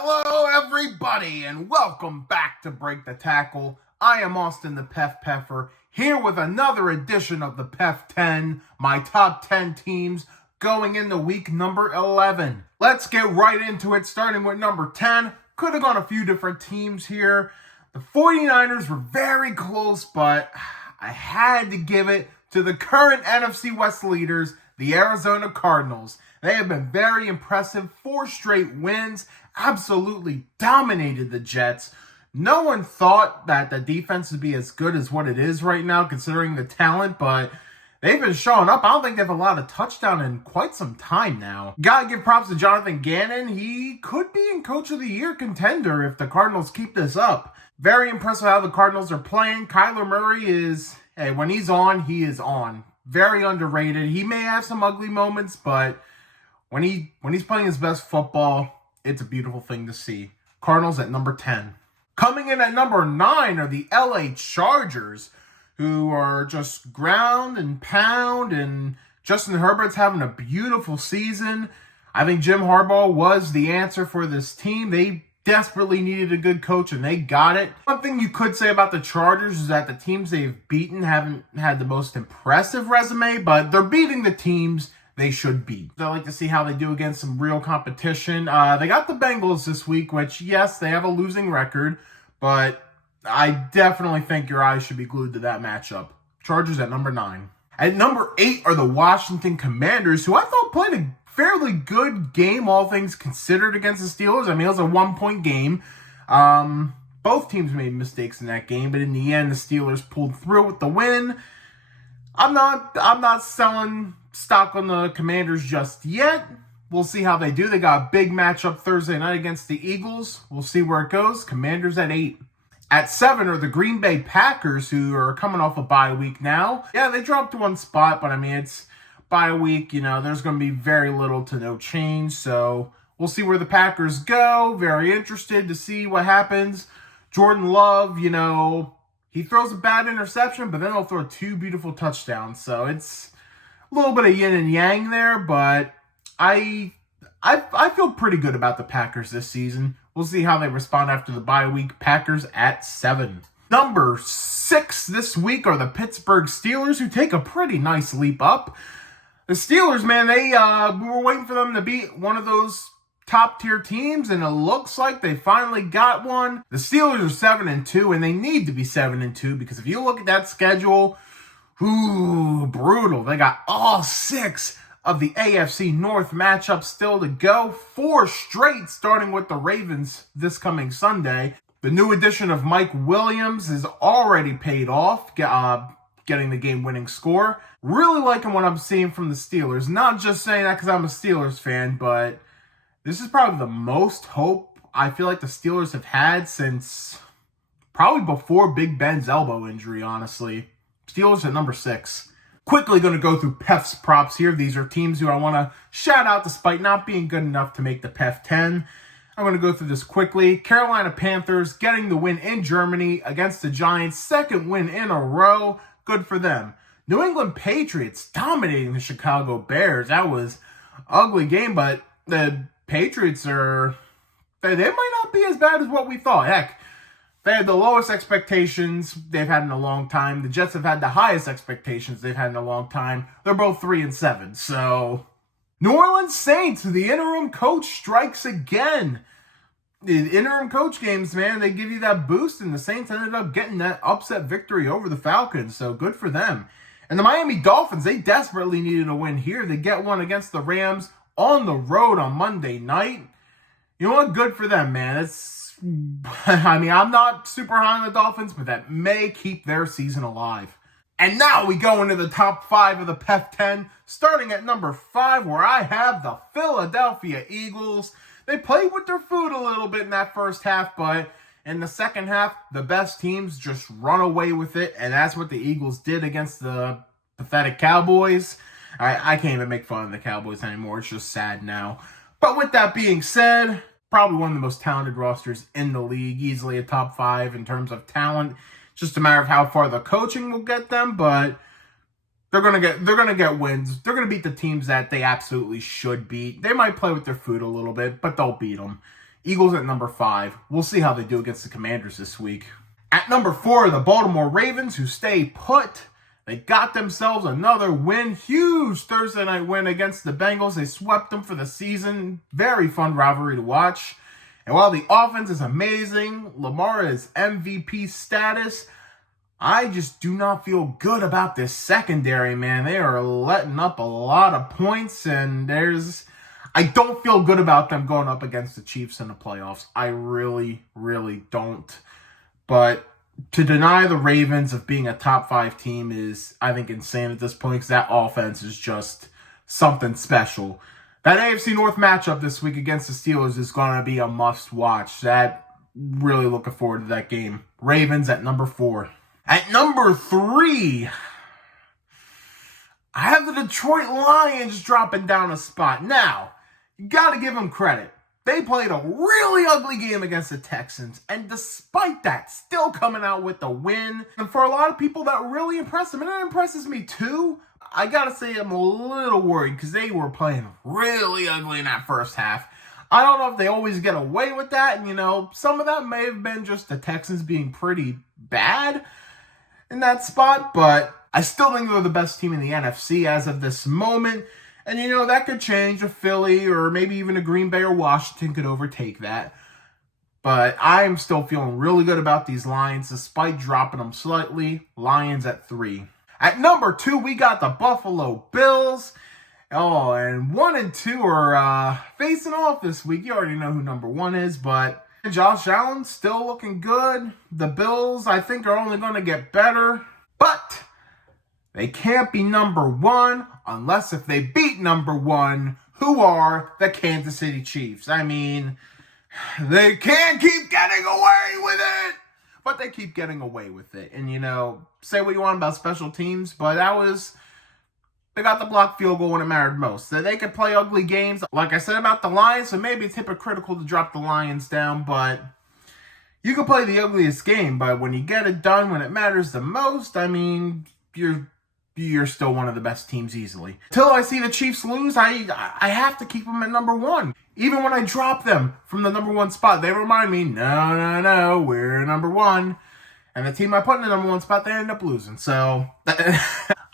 Hello, everybody, and welcome back to Break the Tackle. I am Austin the PEF Peffer, here with another edition of the PEF 10, my top 10 teams going into week number 11. Let's get right into it, starting with number 10. Could have gone a few different teams here. The 49ers were very close, but I had to give it to the current NFC West leaders, the Arizona Cardinals. They have been very impressive. 4 straight wins, absolutely dominated the Jets. No one thought that the defense would be as good as what it is right now, considering the talent, but they've been showing up. I don't think they've allowed a touchdown in quite some time now. Gotta give props to Jonathan Gannon. He could be in Coach of the Year contender if the Cardinals keep this up. Very impressive how the Cardinals are playing. Kyler Murray is, when he's on, he is on. Very underrated. He may have some ugly moments, but when he's playing his best football, it's a beautiful thing to see. Cardinals at number 10. Coming in at number 9 are the LA Chargers, who are just ground and pound, and Justin Herbert's having a beautiful season. I think Jim Harbaugh was the answer for this team. They desperately needed a good coach, and they got it. One thing you could say about the Chargers is that the teams they've beaten haven't had the most impressive resume, but they're beating the teams they should beat. I like to see how they do against some real competition. They got the Bengals this week, which, yes, they have a losing record, but I definitely think your eyes should be glued to that matchup. Chargers at number 9. At number 8 are the Washington Commanders, who I thought played a fairly good game, all things considered, against the Steelers. I mean, it was a 1-point game. Both teams made mistakes in that game, but in the end, the Steelers pulled through with the win. I'm not selling stock on the Commanders just yet. We'll see how they do. They got a big matchup Thursday night against the Eagles. We'll see where it goes. Commanders at 8. At 7 are the Green Bay Packers, who are coming off a bye week now. Yeah, they dropped one spot, but I mean, it's bye week. There's going to be very little to no change. So we'll see where the Packers go. Very interested to see what happens. Jordan Love, he throws a bad interception, but then he'll throw 2 beautiful touchdowns. So it's a little bit of yin and yang there, but I feel pretty good about the Packers this season. We'll see how they respond after the bye week. Packers at 7. Number 6 this week are the Pittsburgh Steelers, who take a pretty nice leap up. The Steelers, man, we were waiting for them to beat one of those top-tier teams, and it looks like they finally got one. The Steelers are 7-2, and they need to be 7-2, because if you look at that schedule, brutal. They got all 6 of the AFC North matchups still to go. 4 straight, starting with the Ravens this coming Sunday. The new addition of Mike Williams is already paid off, getting the game-winning score. Really liking what I'm seeing from the Steelers. Not just saying that because I'm a Steelers fan, but this is probably the most hope I feel like the Steelers have had since probably before Big Ben's elbow injury, honestly. Steelers at number 6. Quickly going to go through PEF's props here. These are teams who I want to shout out despite not being good enough to make the PEF 10. I'm going to go through this quickly. Carolina Panthers getting the win in Germany against the Giants. 2nd win in a row. Good for them. New England Patriots dominating the Chicago Bears. That was an ugly game, but the Patriots they might not be as bad as what we thought. Heck, they had the lowest expectations they've had in a long time. The Jets have had the highest expectations they've had in a long time. They're both 3-7. So, New Orleans Saints, the interim coach strikes again. The interim coach games, man, they give you that boost, and the Saints ended up getting that upset victory over the Falcons. So, good for them. And the Miami Dolphins, they desperately needed a win here. They get one against the Rams on the road on Monday night. You know what? Good for them, man. I'm not super high on the Dolphins, but that may keep their season alive. And now we go into the top 5 of the PEF 10, starting at number 5, where I have the Philadelphia Eagles. They played with their food a little bit in that first half, but in the second half, the best teams just run away with it, and that's what the Eagles did against the pathetic Cowboys. I can't even make fun of the Cowboys anymore. It's just sad now. But with that being said, probably one of the most talented rosters in the league, easily a top 5 in terms of talent. It's just a matter of how far the coaching will get them, but they're gonna get wins. They're gonna beat the teams that they absolutely should beat. They might play with their food a little bit, but they'll beat them. Eagles at number 5. We'll see how they do against the Commanders this week. At number 4, the Baltimore Ravens, who stay put. They got themselves another win. Huge Thursday night win against the Bengals. They swept them for the season. Very fun rivalry to watch. And while the offense is amazing, Lamar is MVP status, I just do not feel good about this secondary, man. They are letting up a lot of points, and I don't feel good about them going up against the Chiefs in the playoffs. I really, really don't. But to deny the Ravens of being a top 5 team is, I think, insane at this point, because that offense is just something special. That AFC North matchup this week against the Steelers is going to be a must-watch. Really looking forward to that game. Ravens at number 4. At number 3, I have the Detroit Lions dropping down a spot. Now, you got to give them credit. They played a really ugly game against the Texans, and despite that, still coming out with the win. And for a lot of people, that really impressed them, and it impresses me too. I gotta say, I'm a little worried because they were playing really ugly in that first half. I don't know if they always get away with that, and some of that may have been just the Texans being pretty bad in that spot, but I still think they're the best team in the NFC as of this moment. And, that could change. A Philly or maybe even a Green Bay or Washington could overtake that. But I'm still feeling really good about these Lions, despite dropping them slightly. Lions at 3. At number 2, we got the Buffalo Bills. Oh, and 1 and 2 are facing off this week. You already know who number 1 is, but Josh Allen still looking good. The Bills, I think, are only going to get better. But they can't be number 1 unless if they beat number 1, who are the Kansas City Chiefs. I mean, they can't keep getting away with it, but they keep getting away with it. And, say what you want about special teams, but they got the blocked field goal when it mattered most. They could play ugly games, like I said about the Lions, so maybe it's hypocritical to drop the Lions down, but you can play the ugliest game, but when you get it done when it matters the most, I mean, you're still one of the best teams easily. Till I see the Chiefs lose, I have to keep them at number 1. Even when I drop them from the number 1 spot, they remind me, no, we're number 1. And the team I put in the number 1 spot, they end up losing. So I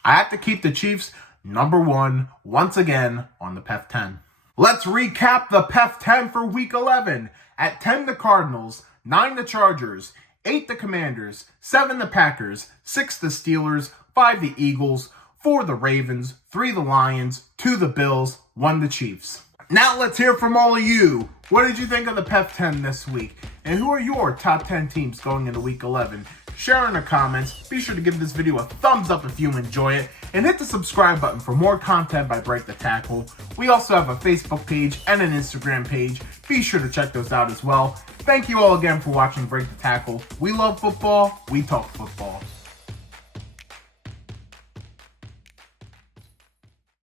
have to keep the Chiefs number 1 once again on the PEF 10. Let's recap the PEF 10 for Week 11. At 10, the Cardinals. 9, the Chargers. 8, the Commanders. 7, the Packers. 6, the Steelers. 5, the Eagles. 4, the Ravens. 3, the Lions. 2, the Bills. 1, the Chiefs. Now let's hear from all of you. What did you think of the PEF 10 this week? And who are your top 10 teams going into Week 11? Share in the comments. Be sure to give this video a thumbs up if you enjoy it. And hit the subscribe button for more content by Break the Tackle. We also have a Facebook page and an Instagram page. Be sure to check those out as well. Thank you all again for watching Break the Tackle. We love football. We talk football.